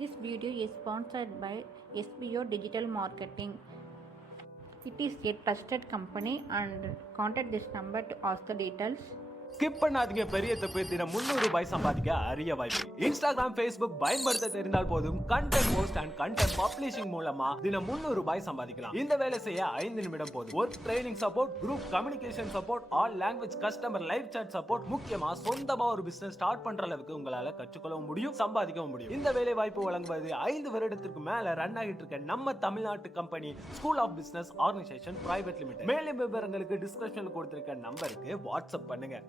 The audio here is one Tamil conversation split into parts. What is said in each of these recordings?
This video is sponsored by SBO Digital Marketing. It is a trusted company and contact this number to ask the details. Skip பண்ணாதீங்க, பெரிய தப்பு. தினம் 300 ரூபாய் சம்பாதிக்க அரிய வாய்ப்பு. இன்ஸ்டாகிராம், ஃபேஸ்புக் பயன்படுத்த தெரிந்தால் போதும் content post and content publishing மூலமா தினம் 300 ரூபாய் சம்பாதிக்கலாம். இந்த வேலை செய்ய 5 நிமிடம் போதும். Work training support, group communication support, all language customer live chat support, முக்கியமா சொந்தமா ஒரு பிசினஸ் ஸ்டார்ட் பண்ற அளவுக்கு உங்களால கற்றுக்கொள்ளவும் முடியும், சம்பாதிக்கவும் முடியும். இந்த வேலை வாய்ப்பு வழங்குவது 5 வருடத்திற்கு மேல ரன் ஆகிட்டு இருக்க நம்ம தமிழ்நாட்டு company school of business organisation private limited. மேலும் விவரங்களுக்கு டிஸ்கிரிப்ஷன்ல கொடுத்திருக்க நம்பருக்கு வாட்ஸ்அப் பண்ணுங்க.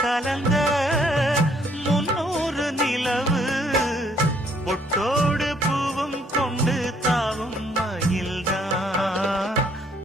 கலந்த 300 நிலவு பொட்டோடு